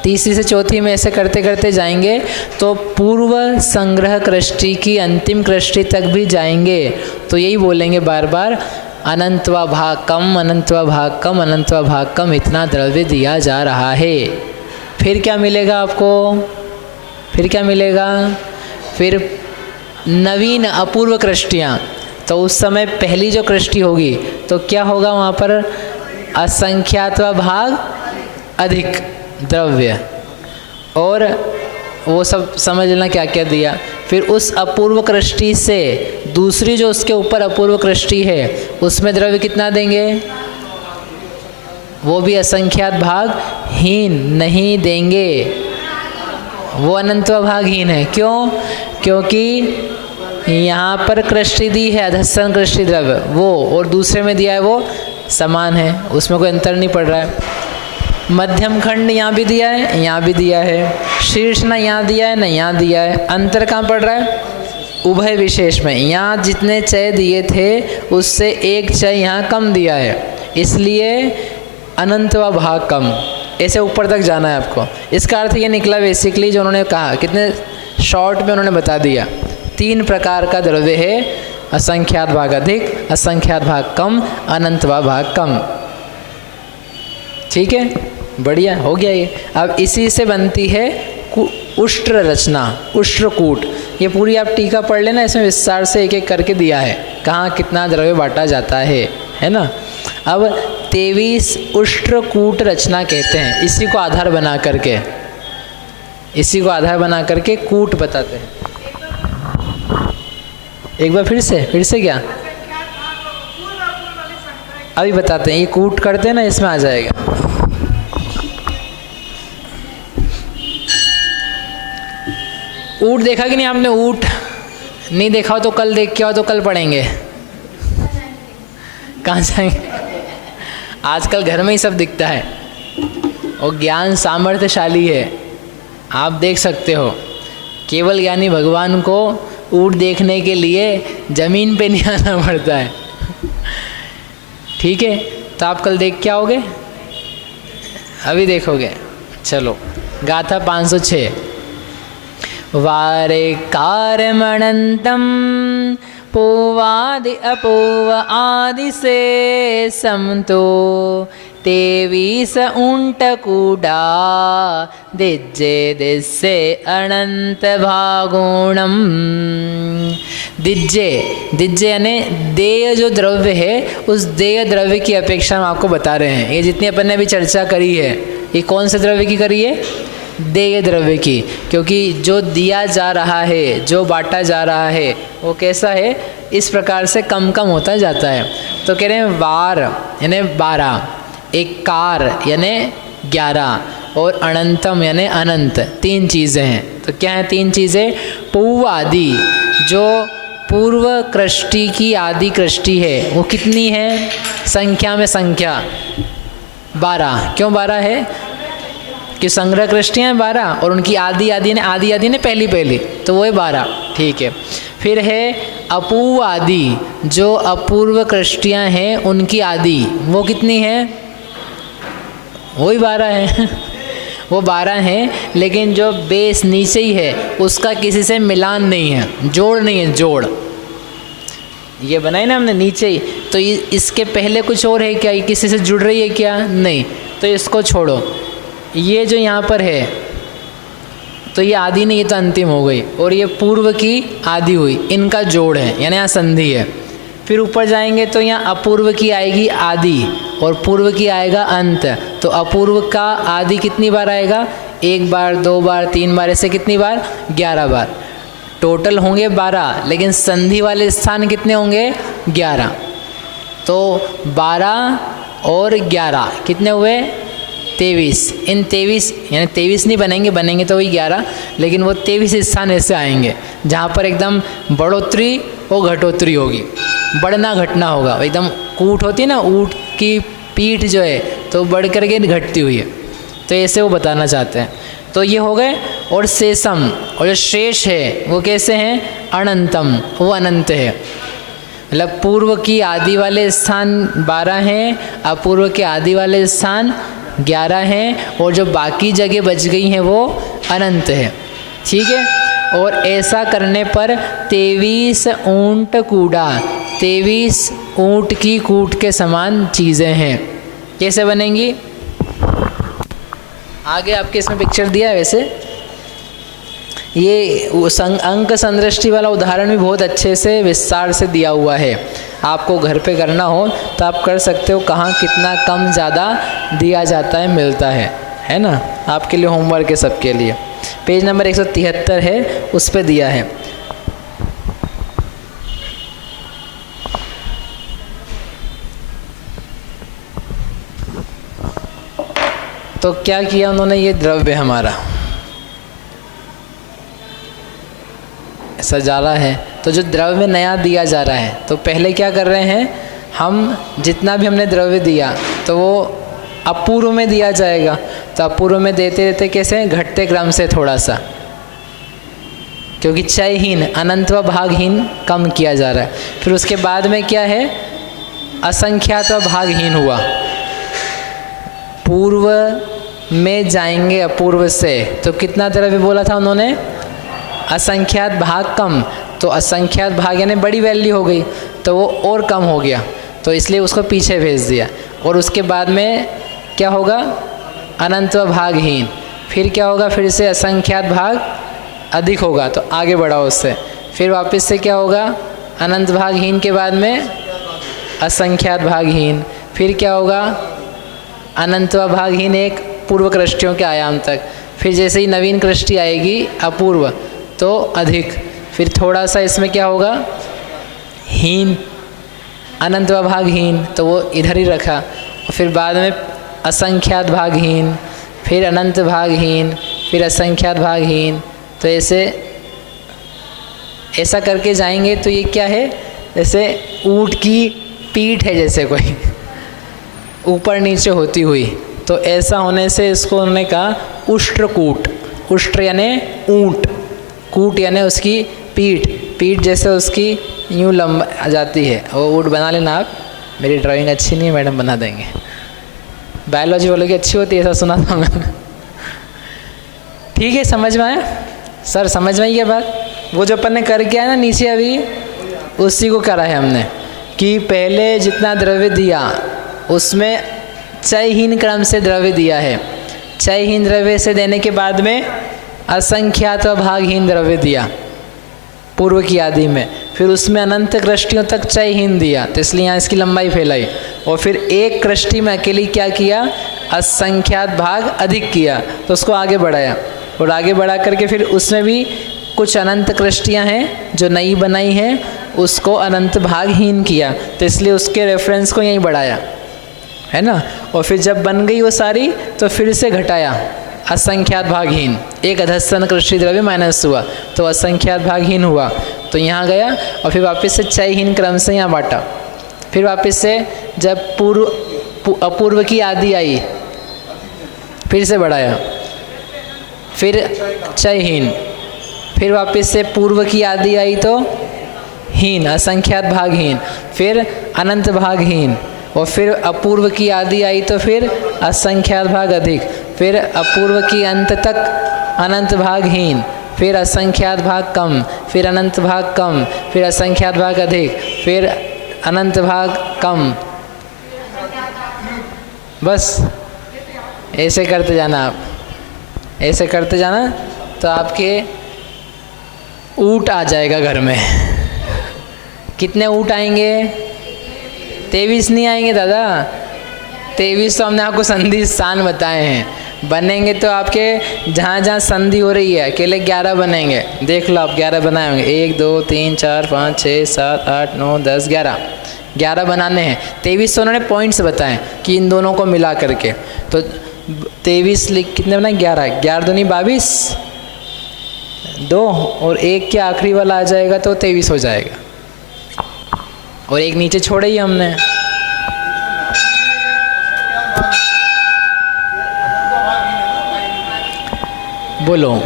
तीसरी से चौथी में ऐसे करते करते जाएंगे तो पूर्व संग्रह कृष्टि की अंतिम कृष्टि तक भी जाएंगे, तो यही बोलेंगे बार बार, अनंतवा भाग कम, अनंतवा भाग कम, अनंतवा भाग कम, इतना द्रव्य दिया जा रहा है। फिर क्या मिलेगा आपको, फिर क्या मिलेगा, फिर नवीन अपूर्व कृष्टियाँ, तो उस समय पहली जो कृष्टि होगी तो क्या होगा, वहाँ पर असंख्यातवा भाग अधिक द्रव्य, और वो सब समझ लेना क्या क्या दिया। फिर उस अपूर्व कृष्टि से दूसरी जो उसके ऊपर अपूर्व कृष्टि है उसमें द्रव्य कितना देंगे, वो भी असंख्यात भाग हीन नहीं देंगे, वो अनंतवा भागहीन है। क्यों, क्योंकि यहाँ पर कृष्टि दी है अधस्सन कृष्टि द्रव्य वो, और दूसरे में दिया है वो समान है, उसमें कोई अंतर नहीं पड़ रहा है। मध्यम खंड यहाँ भी दिया है, यहाँ भी दिया है, शीर्ष ना यहाँ दिया है ना यहाँ दिया है, अंतर कहाँ पड़ रहा है, उभय विशेष में। यहाँ जितने चय दिए थे उससे 1 चय यहाँ कम दिया है, इसलिए अनंतवा भाग कम। ऐसे ऊपर तक जाना है आपको। इसका अर्थ ये निकला बेसिकली जो उन्होंने कहा, कितने शॉर्ट में उन्होंने बता दिया, 3 प्रकार का द्रव्य है, असंख्यात भाग अधिक, असंख्यात भाग कम, अनंतवा भाग कम। ठीक है। बढ़िया हो गया ये। अब इसी से बनती है उष्ट्र रचना, उष्ट्रकूट। ये पूरी आप टीका पढ़ लेना, इसमें विस्तार से एक एक करके दिया है कहाँ कितना द्रव्य बांटा जाता है ना। अब 23 उष्ट्रकूट रचना कहते हैं, इसी को आधार बना करके, इसी को आधार बना करके कूट बताते हैं। एक बार फिर से क्या अभी बताते हैं, ये कूट करते हैं ना, इसमें आ जाएगा। ऊँट देखा कि नहीं आपने? ऊँट नहीं देखा हो तो कल देख के आओ, तो कल पढ़ेंगे। कहाँ जाएंगे? आजकल घर में ही सब दिखता है और ज्ञान सामर्थ्यशाली है, आप देख सकते हो। केवल ज्ञानी भगवान को ऊँट देखने के लिए ज़मीन पे नहीं आना पड़ता है। ठीक है, तो आप कल देख के आओगे? अभी देखोगे? चलो, गाथा 506। वारे कारमणंतम पोवादि अपोव आदि से समतो 23 ऊंटकूटा दिज्जे दिस्से अनंत भागुणम। दिज्जे यानी देय जो द्रव्य है, उस देय द्रव्य की अपेक्षा हम आपको बता रहे हैं। ये जितनी अपन ने अभी चर्चा करी है, ये कौन से द्रव्य की करी है? देय द्रव्य की। क्योंकि जो दिया जा रहा है, जो बांटा जा रहा है, वो कैसा है? इस प्रकार से कम कम होता जाता है। तो कह रहे हैं वार यानी 12, एक कार यानी 11 और अनंतम यानी अनंत, 3 चीज़ें हैं। तो क्या है 3 चीज़ें? पूर्व आदि, जो पूर्व कृष्टि की आदि कृष्टि है, वो कितनी है? संख्या में संख्या 12। क्यों 12 है? कि संग्रह कृष्टियाँ 12 और उनकी आदि ने पहली, तो वो है 12। ठीक है। फिर है अपूर्व आदि, जो अपूर्व कृष्टियाँ हैं उनकी आदि, वो कितनी है? वही 12 है। वो 12 हैं, लेकिन जो बेस नीचे ही है उसका किसी से मिलान नहीं है, जोड़ नहीं है, जोड़। ये बनाई ना हमने नीचे ही, तो इसके पहले कुछ और है क्या? ये किसी से जुड़ रही है क्या? नहीं। तो इसको छोड़ो, ये जो यहाँ पर है तो ये आदि नहीं, ये तो अंतिम हो गई, और ये पूर्व की आदि हुई, इनका जोड़ है, यानी यहाँ संधि है। फिर ऊपर जाएंगे तो यहाँ अपूर्व की आएगी आदि और पूर्व की आएगा अंत। तो अपूर्व का आदि कितनी बार आएगा? 1 बार, 2 बार, 3 बार, ऐसे कितनी बार? 11 बार। टोटल होंगे 12, लेकिन संधि वाले स्थान कितने होंगे? 11। तो 12 और 11 कितने हुए? 23। इन 23 यानी 23 नहीं बनेंगे तो वही 11, लेकिन वो 23 स्थान ऐसे आएंगे जहाँ पर एकदम बढ़ोतरी और घटोतरी होगी, बढ़ना घटना होगा। एकदम कूट होती है ना, ऊँट की पीठ जो है तो बढ़ करके घटती हुई है, तो ऐसे वो बताना चाहते हैं। तो ये हो गए। और शेषम, और जो शेष है वो कैसे हैं? अनंतम, वो अनंत है। मतलब पूर्व की आदि वाले स्थान 12 हैं, अपूर्व के आदि वाले स्थान 11 हैं, और जो बाकी जगह बच गई हैं वो अनंत है। ठीक है। और ऐसा करने पर 23 ऊंट कूड़ा, 23 ऊंट की कूट के समान चीज़ें हैं। कैसे बनेंगी? आगे आपके इसमें पिक्चर दिया है। वैसे ये अंक संदृष्टि वाला उदाहरण भी बहुत अच्छे से विस्तार से दिया हुआ है। आपको घर पे करना हो तो आप कर सकते हो, कहाँ कितना कम ज़्यादा दिया जाता है, मिलता है ना। आपके लिए होमवर्क है सबके लिए। पेज नंबर 173 है, उस पे दिया है। तो क्या किया उन्होंने? ये द्रव्य हमारा सजाला है, तो जो द्रव्य नया दिया जा रहा है, तो पहले क्या कर रहे हैं हम? जितना भी हमने द्रव्य दिया तो वो अपूर्व में दिया जाएगा। तो अपूर्व में देते देते कैसे? घटते क्रम से थोड़ा सा, क्योंकि क्षयहीन, अनंत व भागहीन कम किया जा रहा है। फिर उसके बाद में क्या है? असंख्यात व भागहीन हुआ। पूर्व में जाएंगे अपूर्व से, तो कितना द्रव्य बोला था उन्होंने? असंख्यात भाग कम। तो असंख्यात भाग यानी बड़ी वैल्यू हो गई, तो वो और कम हो गया, तो इसलिए उसको पीछे भेज दिया। और उसके बाद में क्या होगा? अनंत व भागहीन, फिर क्या होगा, फिर से असंख्यात भाग अधिक होगा तो आगे बढ़ाओ उससे, फिर वापस से क्या होगा, अनंत भागहीन के बाद में असंख्यात भागहीन, फिर क्या होगा, अनंत व भागहीन एक पूर्व कृष्टियों के आयाम तक, फिर जैसे ही नवीन कृष्टि आएगी अपूर्व तो अधिक, फिर थोड़ा सा इसमें क्या होगा, हीन, अनंत व भागहीन तो वो इधर ही रखा, और फिर बाद में असंख्यात भागहीन, फिर अनंत भागहीन, फिर असंख्यात भागहीन, तो ऐसा करके जाएंगे तो ये क्या है, जैसे ऊँट की पीठ है, जैसे कोई ऊपर नीचे होती हुई, तो ऐसा होने से इसको उन्होंने कहा उष्ट्रकूट। उष्ट्र यानी ऊँट, कूट यानी उसकी पीठ, पीठ जैसे उसकी यूँ लंबा आ जाती है। वो ऊँट बना लेना आप, मेरी ड्राइंग अच्छी नहीं है, मैडम बना देंगे। बायोलॉजी वालों की अच्छी होती है, ऐसा सुना था मैंने। ठीक है, समझ में आया सर, समझ में आई ये बात। वो जो अपन ने करके आया ना नीचे अभी, उसी को करा है हमने कि पहले जितना द्रव्य दिया उसमें चयहीन क्रम से द्रव्य दिया है, चयहीन द्रव्य से देने के बाद में असंख्यात व भागहीन द्रव्य दिया पूर्व की आदि में, फिर उसमें अनंत कृष्टियों तक चयहीन दिया, तो इसलिए यहाँ इसकी लंबाई फैलाई, और फिर एक कृष्टि में अकेली क्या किया, असंख्यात भाग अधिक किया, तो उसको आगे बढ़ाया, और आगे बढ़ा करके फिर उसमें भी कुछ अनंत कृष्टियाँ हैं जो नई बनाई हैं, उसको अनंत भागहीन किया, तो इसलिए उसके रेफरेंस को यहीं बढ़ाया, है ना। और फिर जब बन गई वो सारी तो फिर से घटाया, असंख्यात भागहीन, एक अधस्तन कृष्टि द्रव्य माइनस हुआ तो असंख्यात भागहीन हुआ, तो यहाँ गया, और फिर वापस से चयहीन क्रम से यहाँ बांटा, फिर वापस से जब अपूर्व की आदि आई फिर से बढ़ाया, फिर चयहीन, फिर वापस से पूर्व की आदि आई तो हीन, असंख्यात भागहीन, फिर अनंत भागहीन, और फिर अपूर्व की आदि आई तो फिर असंख्यात भाग अधिक, फिर अपूर्व की अंत तक अनंत भागहीन, फिर असंख्यात भाग कम, फिर अनंत भाग कम, फिर असंख्यात भाग अधिक, फिर अनंत भाग कम, बस ऐसे करते जाना आप, ऐसे करते जाना तो आपके ऊँट आ जाएगा घर में। कितने ऊँट आएंगे, 23 नहीं आएंगे दादा, 23 तो हमने आपको संधि स्थान बताए हैं, बनेंगे तो आपके जहाँ जहाँ संधि हो रही है अकेले 11 बनेंगे, देख लो आप 11 बनाए होंगे, 1 2 3 4 5 6 7 8 9 10 11 बनाने हैं। 23 तो उन्होंने पॉइंट्स बताएं कि इन दोनों को मिला करके, तो 23 कितने बनाए, 11 11 दूनी 22, 2 और 1 के आखिरी वाला आ जाएगा तो 23 हो जाएगा, और एक नीचे छोड़े ही हमने। बोलो,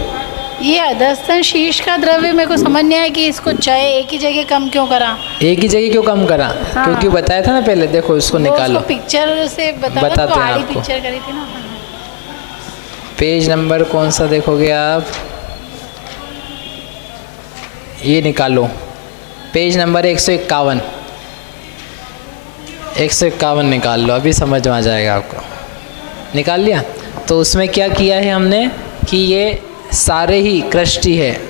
ये अधस्तन शीर्ष का द्रव्य मेरे को समझ नहीं आया कि इसको चाय एक ही जगह कम क्यों करा, एक ही जगह क्यों कम करा, हाँ। क्योंकि बताया था ना पहले, देखो उसको निकालो, पिक्चर से बताते हैं आपको। पिक्चर करी थी ना, पेज नंबर कौन सा देखोगे आप, ये निकालो, पेज नंबर 151 निकाल लो, अभी समझ में आ जाएगा आपको। निकाल लिया, तो उसमें क्या किया है हमने कि ये सारे ही कृष्टि है,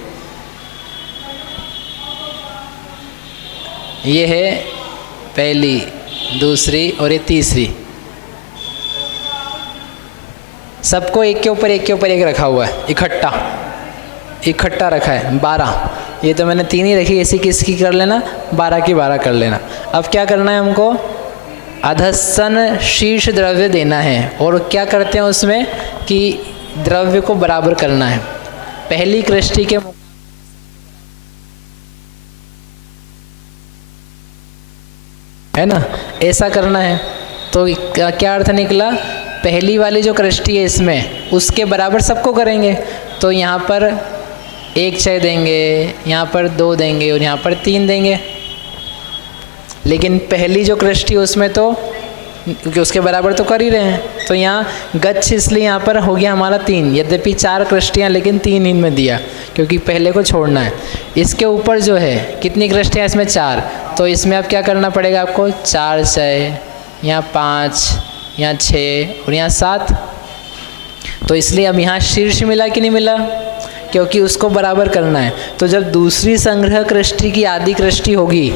ये है पहली, दूसरी और ये तीसरी, सबको एक के ऊपर एक रखा हुआ है, इकट्ठा रखा है 12। ये तो मैंने 3 ही रखी, ऐसी किसकी कर लेना, 12 की 12 कर लेना। अब क्या करना है हमको, अधस्तन शीर्ष द्रव्य देना है, और क्या करते हैं उसमें कि द्रव्य को बराबर करना है, पहली कृष्टि के है ना, ऐसा करना है। तो क्या अर्थ निकला, पहली वाली जो कृष्टि है इसमें उसके बराबर सबको करेंगे, तो यहाँ पर 1 चय देंगे, यहाँ पर 2 देंगे और यहाँ पर 3 देंगे। लेकिन पहली जो कृष्टि उसमें तो क्योंकि उसके बराबर तो कर ही रहे हैं, तो यहाँ गच्छ इसलिए यहाँ पर हो गया हमारा 3, यद्यपि 4 कृष्टियाँ लेकिन 3 इनमें दिया क्योंकि पहले को छोड़ना है। इसके ऊपर जो है कितनी कृष्टियाँ इसमें 4, तो इसमें अब क्या करना पड़ेगा आपको, 4 चय, यहाँ 5, यहाँ 6 और यहाँ 7, तो इसलिए अब यहाँ शीर्ष मिला कि नहीं मिला, क्योंकि उसको बराबर करना है। तो जब दूसरी संग्रह कृष्टि की आदि कृष्टि होगी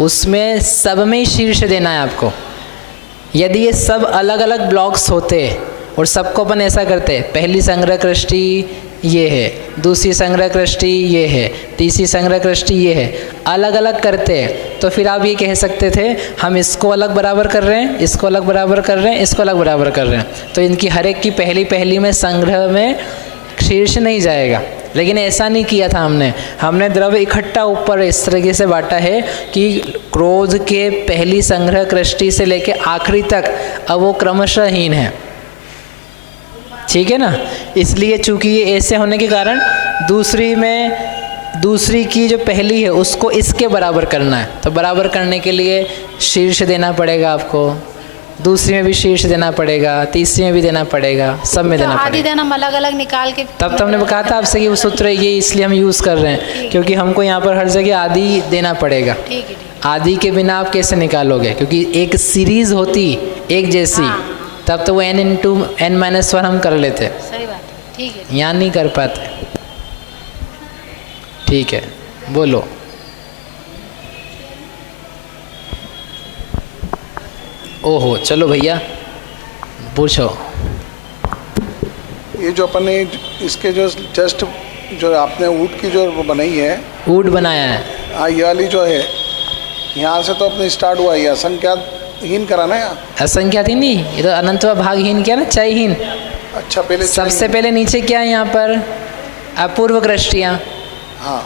उसमें सब में ही शीर्ष देना है आपको। यदि ये सब अलग अलग ब्लॉक्स होते और सबको अपन ऐसा करते, पहली संग्रह कृष्टि ये है, दूसरी संग्रह कृष्टि ये है, तीसरी संग्रह कृष्टि ये है, अलग अलग करते, तो फिर आप ये कह सकते थे हम इसको अलग बराबर कर रहे हैं, इसको अलग बराबर कर रहे हैं, इसको अलग बराबर कर रहे हैं, तो इनकी हर एक की पहली पहली में संग्रह में शीर्ष नहीं जाएगा। लेकिन ऐसा नहीं किया था हमने द्रव्य इकट्ठा ऊपर इस तरीके से बांटा है कि क्रोध के पहली संग्रह कृष्टि से लेके आखिरी तक अब वो क्रमशःहीन है, ठीक है ना। इसलिए चूंकि ये ऐसे होने के कारण दूसरी की जो पहली है उसको इसके बराबर करना है, तो बराबर करने के लिए शीर्ष देना पड़ेगा आपको, दूसरी में भी शीर्ष देना पड़ेगा, तीसरी में भी देना पड़ेगा, सब में देना पड़ेगा। आदि देना हम अलग अलग निकाल के, तब तो हमने कहा था आपसे कि वो सूत्र ये इसलिए हम यूज़ कर रहे हैं क्योंकि हमको यहाँ पर हर जगह आदि देना पड़ेगा। ठीक है। आदि के बिना आप कैसे निकालोगे, क्योंकि एक सीरीज होती एक जैसी, तब तो वो n/n-1 हम कर लेते, सही बात है, ठीक है। यहाँ नहीं कर पाते। ठीक है, बोलो। ओहो, चलो भैया पूछो। ये जो अपन ने इसके जो जस्ट जो आपने ऊँट की जो बनाई है, ऊँट बनाया है, हाँ ये वाली जो है यहाँ से तो अपने स्टार्ट हुआ, ये असंख्यातहीन कराना है। असंख्यात ही नहीं, ये तो अनंतवा भागहीन क्या ना, चयहीन। अच्छा, पहले सबसे पहले नीचे क्या है यहाँ पर, अपूर्व कृष्टियाँ। हाँ,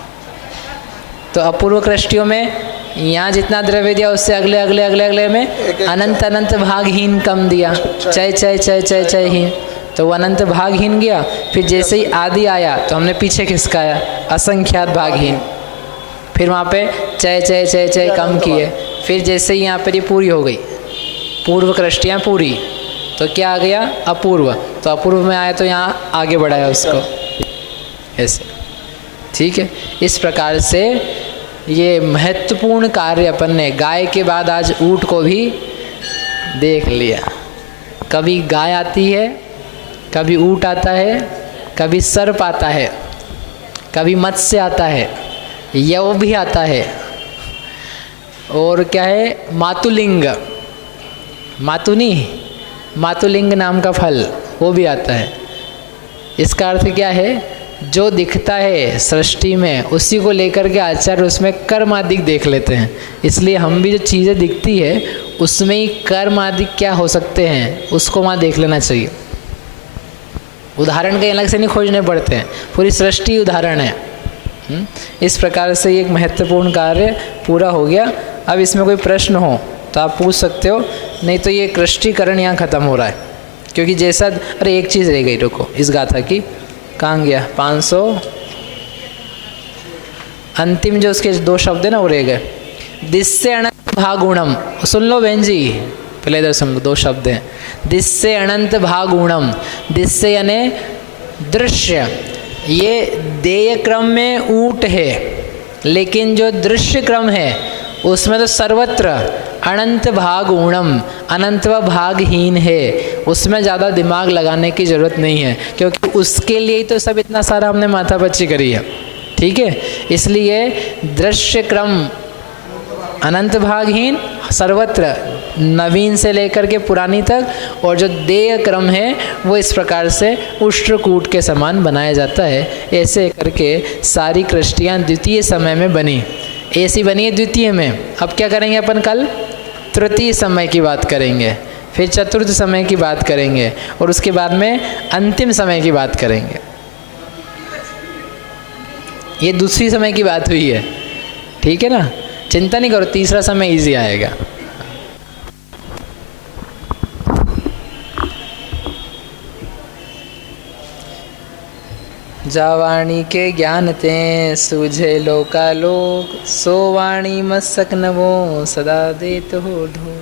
तो अपूर्व कृष्टियों में यहाँ जितना द्रव्य दिया उससे अगले अगले अगले अगले में अनंत अनंत भागहीन कम दिया, चय चय चय चय चयहीन, तो वो अनंत भागहीन गया। फिर जैसे ही आदि आया तो हमने पीछे खिसकाया असंख्यात भागहीन, फिर वहाँ पे चय चय चय चय कम किए। फिर जैसे ही यहाँ पर ये पूरी हो गई, पूर्व कृष्टियाँ पूरी, तो क्या आ गया अपूर्व, तो अपूर्व में आया तो यहाँ आगे बढ़ाया उसको ऐसे, ठीक है। इस प्रकार से ये महत्वपूर्ण कार्य अपन ने गाय के बाद आज ऊँट को भी देख लिया। कभी गाय आती है, कभी ऊँट आता है, कभी सर्प आता है, कभी मत्स्य आता है, यव भी आता है, और क्या है मातुलिंग, मातुलिंग नाम का फल वो भी आता है। इसका अर्थ क्या है, जो दिखता है सृष्टि में उसी को लेकर के आचार्य उसमें कर्मादिक देख लेते हैं। इसलिए हम भी जो चीज़ें दिखती है उसमें ही कर्मादिक क्या हो सकते हैं उसको वहाँ देख लेना चाहिए। उदाहरण कहीं अलग से नहीं खोजने पड़ते हैं, पूरी सृष्टि उदाहरण है। इस प्रकार से एक महत्वपूर्ण कार्य पूरा हो गया। अब इसमें कोई प्रश्न हो तो आप पूछ सकते हो, नहीं तो ये कृष्टिकरण यहाँ ख़त्म हो रहा है। क्योंकि जैसा, अरे एक चीज़ रह गई, रुको, इस गाथा की कहाँ गया, 500 अंतिम जो उसके 2 शब्द है ना वो रह गए। दिस्से अनंत भागुणम, सुन लो बहन जी, पहले इधर सुन लो, 2 शब्द हैं। दिस्से अनंत भागुणम, दिस्से यानी दृश्य, ये देय क्रम में ऊँट है, लेकिन जो दृश्य क्रम है उसमें तो सर्वत्र अनंत भाग ऊणम, अनंत व भागहीन है, उसमें ज़्यादा दिमाग लगाने की ज़रूरत नहीं है, क्योंकि उसके लिए ही तो सब इतना सारा हमने माथापच्ची करी है, ठीक है। इसलिए दृश्य क्रम अनंत भागहीन सर्वत्र, नवीन से लेकर के पुरानी तक, और जो देय क्रम है वो इस प्रकार से उष्ट्रकूट के समान बनाया जाता है। ऐसे करके सारी कृष्टियाँ द्वितीय समय में बनी, ऐसी बनी है द्वितीय में। अब क्या करेंगे अपन, कल तृतीय समय की बात करेंगे, फिर चतुर्थ समय की बात करेंगे, और उसके बाद में अंतिम समय की बात करेंगे। ये दूसरी समय की बात हुई है, ठीक है ना, चिंता नहीं करो, तीसरा समय इजी आएगा। जावाणी के ज्ञान ते सूझे लोकालोक, सो वाणी मस्तक नवो सदा देत हो ढो।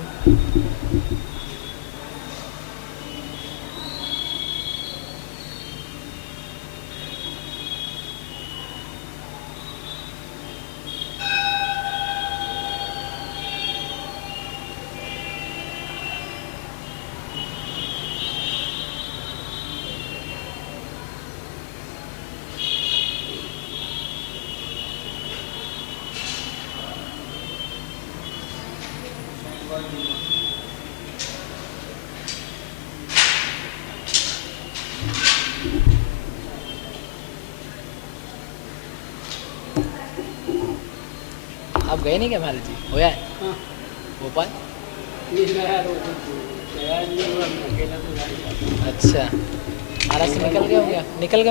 आप गए नहीं क्या महाराज जी? होया है भोपाल? अच्छा, महाराज से निकल गए होंगे, निकल गए